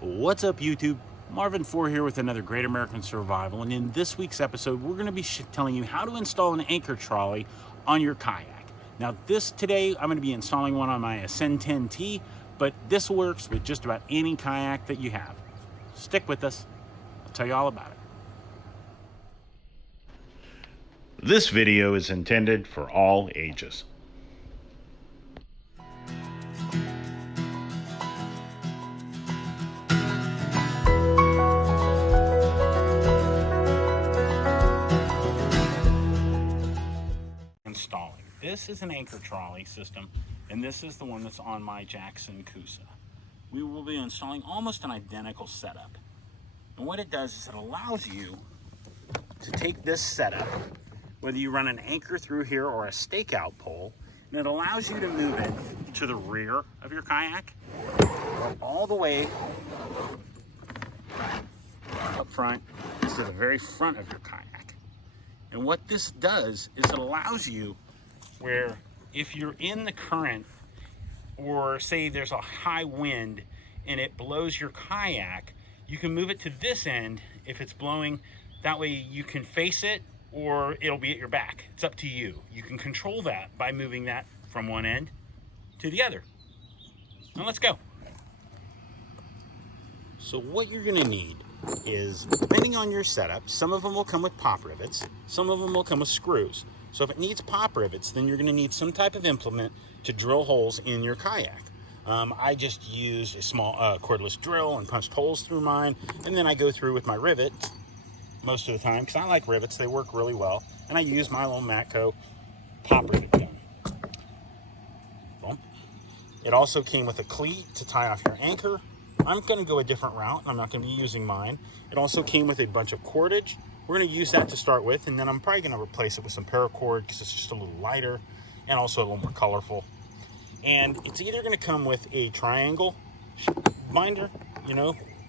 What's up, YouTube? Marvin 4 here with another Great American Survival, and in this week's episode we're going to be telling you how to install an anchor trolley on your kayak. Now today I'm going to be installing one on my Ascend 10T, but this works with just about any kayak that you have. Stick with us, I'll tell you all about it. This video is intended for all ages. Installing. This is an anchor trolley system, and this is the one that's on my Jackson Coosa. We will be installing almost an identical setup. And what it does is it allows you to take this setup, whether you run an anchor through here or a stakeout pole, and it allows you to move it to the rear of your kayak, or all the way up front to the very front of your kayak. And what this does is it allows you where if you're in the current, or say there's a high wind and it blows your kayak, you can move it to this end if it's blowing. That way you can face it or it'll be at your back. It's up to you. You can control that by moving that from one end to the other. Now let's go. So what you're gonna need is, depending on your setup, some of them will come with pop rivets, some of them will come with screws. So if it needs pop rivets, then you're going to need some type of implement to drill holes in your kayak. I just use a small cordless drill and punched holes through mine, and then I go through with my rivets most of the time because I like rivets. They work really well, and I use my little Matco pop rivet gun. Boom. It also came with a cleat to tie off your anchor. I'm going to go a different route. I'm not going to be using mine. It also came with a bunch of cordage. We're going to use that to start with, and then I'm probably going to replace it with some paracord because it's just a little lighter and also a little more colorful. And it's either going to come with a triangle binder,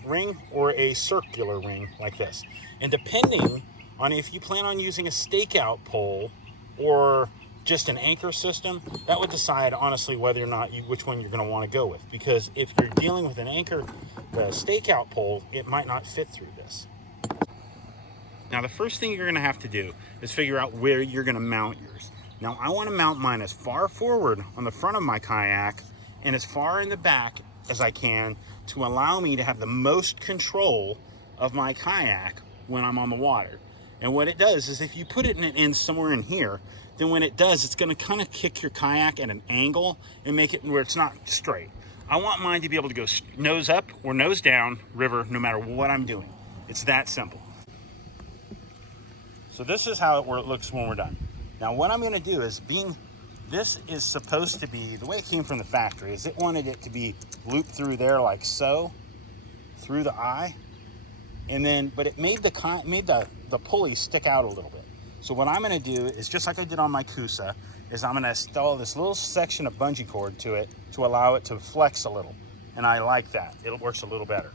ring, or a circular ring like this. And depending on if you plan on using a stakeout pole or just an anchor system, that would decide honestly whether or not which one you're going to want to go with, because if you're dealing with an anchor, the stakeout pole, it might not fit through this. Now the first thing you're going to have to do is figure out where you're going to mount yours. Now I want to mount mine as far forward on the front of my kayak and as far in the back as I can to allow me to have the most control of my kayak when I'm on the water. And what it does is if you put it in an end somewhere in here, then when it does, it's going to kind of kick your kayak at an angle and make it where it's not straight. I want mine to be able to go nose up or nose down river no matter what I'm doing. It's that simple. So this is how it looks when we're done. Now what I'm going to do is, this is supposed to be, the way it came from the factory is it wanted it to be looped through there like so, through the eye, and then, but it made the pulley stick out a little bit. So what I'm going to do is, just like I did on my Coosa, is I'm going to install this little section of bungee cord to it to allow it to flex a little. And I like that. It works a little better.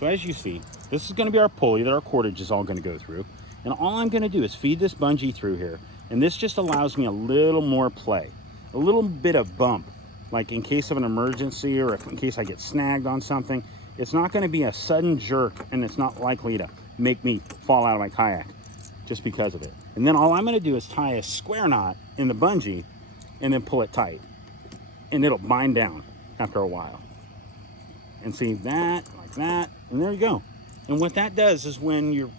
So as you see, this is going to be our pulley that our cordage is all going to go through. And all I'm going to do is feed this bungee through here. And this just allows me a little more play, a little bit of bump, like in case of an emergency or in case I get snagged on something. It's not going to be a sudden jerk, and it's not likely to make me fall out of my kayak just because of it. And then all I'm going to do is tie a square knot in the bungee and then pull it tight, and it'll bind down after a while. And see that, like that, and there you go. And what that does is when your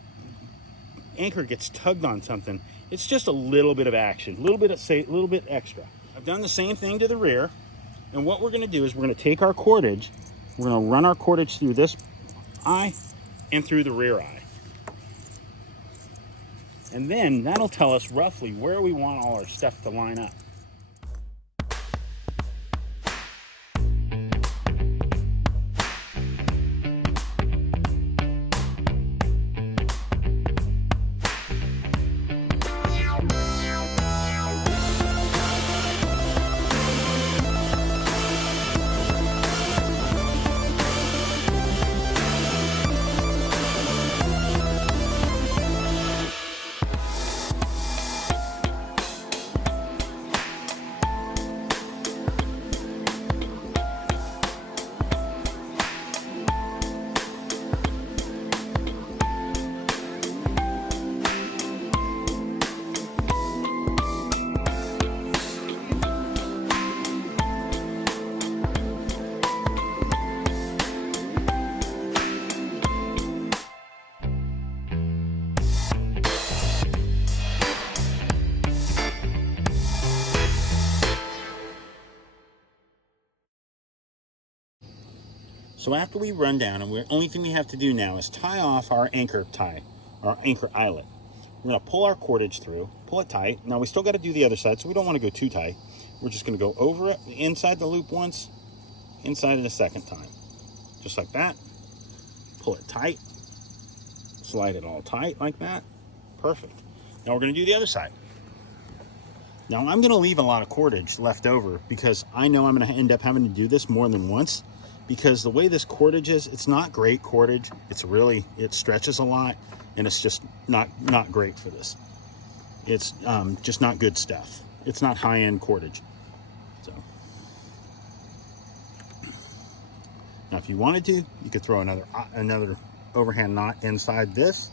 anchor gets tugged on something, it's just a little bit of action, a little bit extra. I've done the same thing to the rear, and what we're going to do is we're going to take our cordage, we're going to run our cordage through this eye and through the rear eye. And then that'll tell us roughly where we want all our stuff to line up. So after we run down, and the only thing we have to do now is tie off our anchor eyelet. We're gonna pull our cordage through, pull it tight. Now we still gotta do the other side, so we don't wanna go too tight. We're just gonna go over it, inside the loop once, inside it a second time. Just like that. Pull it tight, slide it all tight like that. Perfect. Now we're gonna do the other side. Now I'm gonna leave a lot of cordage left over because I know I'm gonna end up having to do this more than once, because the way this cordage is, it's not great cordage. It stretches a lot, and it's just not great for this. It's just not good stuff. It's not high-end cordage. So now if you wanted to, you could throw another overhand knot inside this.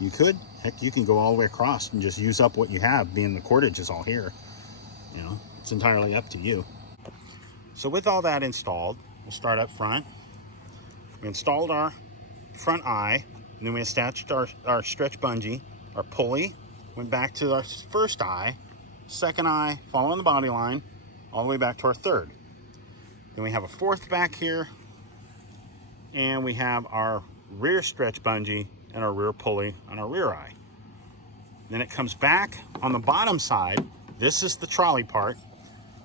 You could. Heck, you can go all the way across and just use up what you have, being the cordage is all here. You know, it's entirely up to you. So with all that installed, we'll start up front. We installed our front eye, and then we attached our stretch bungee, our pulley, went back to our first eye, second eye, following the body line, all the way back to our third. Then we have a fourth back here, and we have our rear stretch bungee and our rear pulley on our rear eye. Then it comes back on the bottom side. This is the trolley part.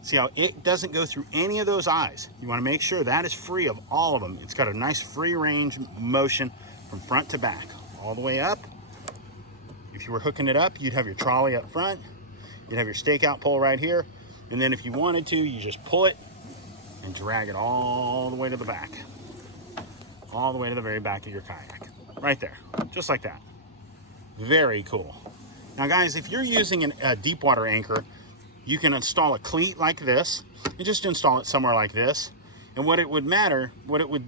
See how it doesn't go through any of those eyes. You want to make sure that is free of all of them. It's got a nice free range motion from front to back, all the way up. If you were hooking it up, you'd have your trolley up front. You'd have your stakeout pole right here. And then if you wanted to, you just pull it and drag it all the way to the back. All the way to the very back of your kayak. Right there, just like that. Very cool. Now guys, if you're using a deep water anchor, you can install a cleat like this and just install it somewhere like this. And what it would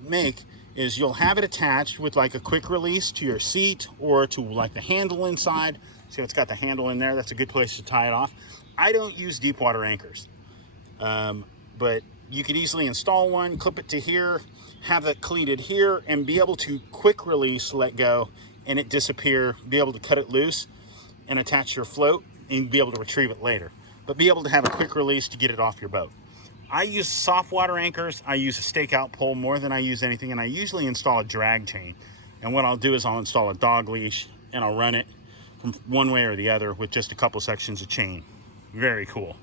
make is you'll have it attached with like a quick release to your seat or to like the handle inside. See how it's got the handle in there? That's a good place to tie it off. I don't use deep water anchors, but you could easily install one, clip it to here, have it cleated here, and be able to quick release, let go, and it disappear, be able to cut it loose and attach your float and be able to retrieve it later. But be able to have a quick release to get it off your boat. I use soft water anchors. I use a stakeout pole more than I use anything, and I usually install a drag chain. And what I'll do is I'll install a dog leash and I'll run it from one way or the other with just a couple sections of chain. Very cool.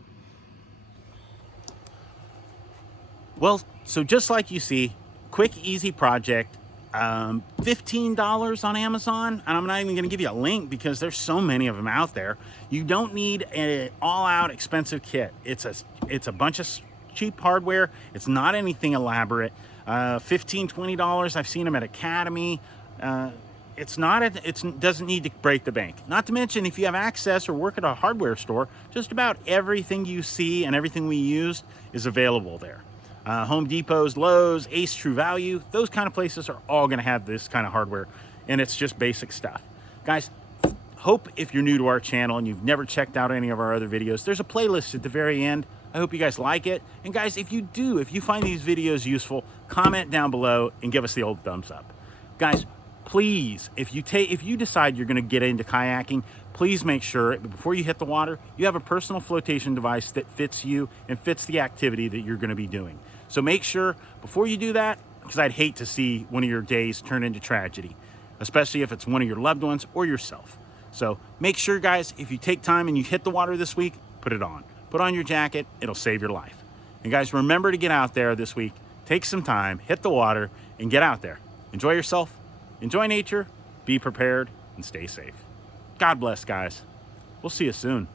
Well, so just like you see, quick, easy project. $15 on Amazon, and I'm not even going to give you a link because there's so many of them out there. You don't need an all-out expensive kit. It's a bunch of cheap hardware. It's not anything elaborate. $15, $20. I've seen them at Academy. It doesn't need to break the bank. Not to mention, if you have access or work at a hardware store, just about everything you see and everything we used is available there. Home Depots, Lowe's, Ace True Value, those kind of places are all going to have this kind of hardware, and it's just basic stuff. Guys, hope if you're new to our channel and you've never checked out any of our other videos, there's a playlist at the very end. I hope you guys like it. And guys, if you find these videos useful, comment down below and give us the old thumbs up. Guys, please, if you decide you're going to get into kayaking, please make sure before you hit the water, you have a personal flotation device that fits you and fits the activity that you're going to be doing. So make sure before you do that, because I'd hate to see one of your days turn into tragedy, especially if it's one of your loved ones or yourself. So make sure, guys, if you take time and you hit the water this week, put it on. Put on your jacket. It'll save your life. And guys, remember to get out there this week. Take some time, hit the water, and get out there. Enjoy yourself. Enjoy nature. Be prepared and stay safe. God bless, guys. We'll see you soon.